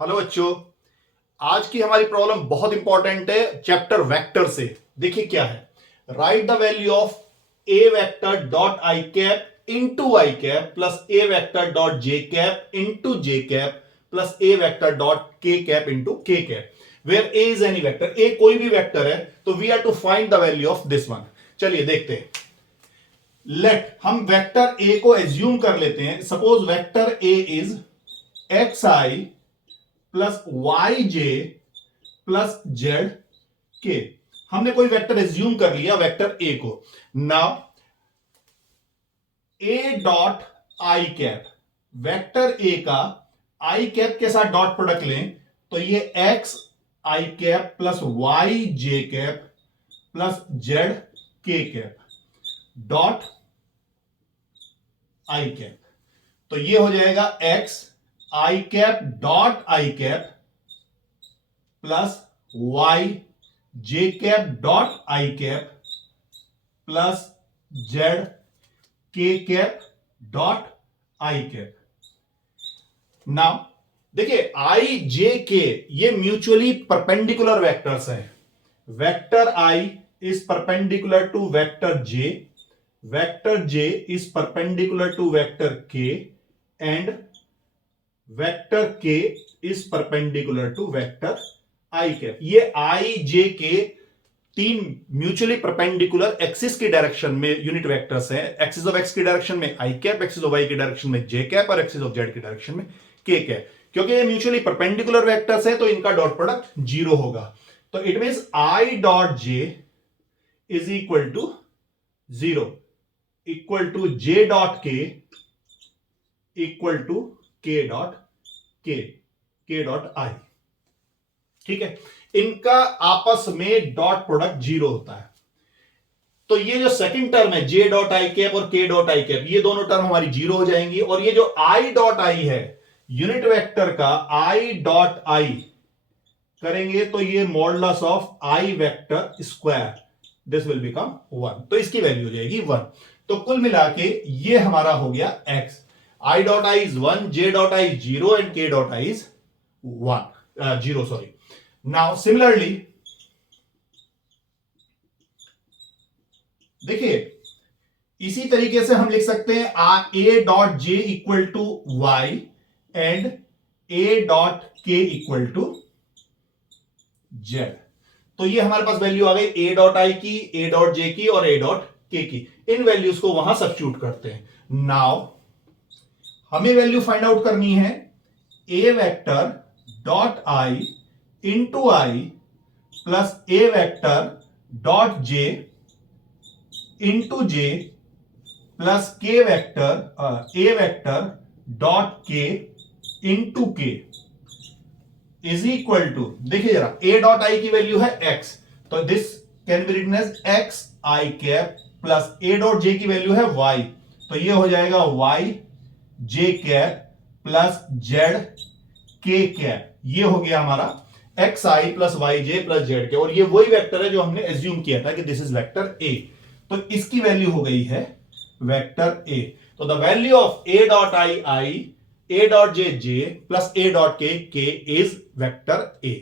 Hello बच्चों। आज की हमारी प्रॉब्लम बहुत इंपॉर्टेंट है चैप्टर वेक्टर से। देखिए क्या है, right the value of A vector dot I cap into I cap plus A vector dot J cap into J cap plus A vector dot K cap into K cap where A is any vector. A कोई भी vector है तो we are to find the value of this one. चलिए देखते हैं। Late हम vector A को assume कर लेते हैं। Suppose vector A is X I plus Y J plus Z K. हमने कोई वेक्टर एज्यूम कर लिया वेक्टर ए को। Now A dot I cap, vector A का आई कैप के साथ डॉट प्रोडक्ट लें तो ये X I cap plus Y J cap plus Z K cap dot I cap. तो ये हो जाएगा X I cap dot I cap plus Y J cap dot I cap plus Z K cap dot I cap. Now देखिए I J K ये mutually perpendicular vectors हैं। Vector I is perpendicular to vector J is perpendicular to vector K and vector K is perpendicular to vector I cap. ये आई J के तीन mutually perpendicular axis की direction में unit vectors हैं। Axis of x की direction में आई cap, axis of Y की direction में जे कैप और एक्सिस ऑफ जेड की डायरेक्शन में के कैप। क्योंकि ये म्यूचुअली परपेंडिकुलर वेक्टर्स है तो इनका डॉट प्रोडक्ट जीरो होगा। तो it means I dot J is equal to zero, equal to J dot K equal to K dot K dot I. ठीक है, इनका आपस में डॉट प्रोडक्ट जीरो होता है। तो ये जो सेकंड टर्म है जे डॉट आई कैप और के डॉट आई कैप, ये दोनों टर्म हमारी जीरो हो जाएंगी। और ये जो आई डॉट आई है यूनिट वेक्टर का आई डॉट आई करेंगे तो ये modulus of I vector square, this will become 1। तो इसकी वैल्यू हो जाएगी 1। तो कुल मिला के ये हमारा हो गया x, i dot I is 1, j dot I 0 and k dot I is 0 sorry. Now similarly देखिए इसी तरीके से हम लिख सकते हैं a dot j equal to y and a dot k equal to z। तो ये हमारे पास वैल्यू आ गई a डॉट आई की, a डॉट j की और a डॉट k की। इन वैल्यूज को वहां सब्स्टिट्यूट करते हैं। नाउ हमें वैल्यू फाइंड आउट करनी है a vector dot I into I plus a vector dot j into j plus k vector a vector dot k into k is equal to, देखिए जरा a dot I की value है x, तो this can be written as x I cap plus a dot j की value है y, तो ये हो जाएगा y j cap plus z k cap. ये हो गया हमारा X I plus Y J plus Z K. और ये वही वेक्टर है जो हमने एज्यूम किया था कि दिस इज वेक्टर ए। तो इसकी वैल्यू हो गई है वेक्टर ए। तो the value of A dot I, A dot J plus A dot के इज वेक्टर ए।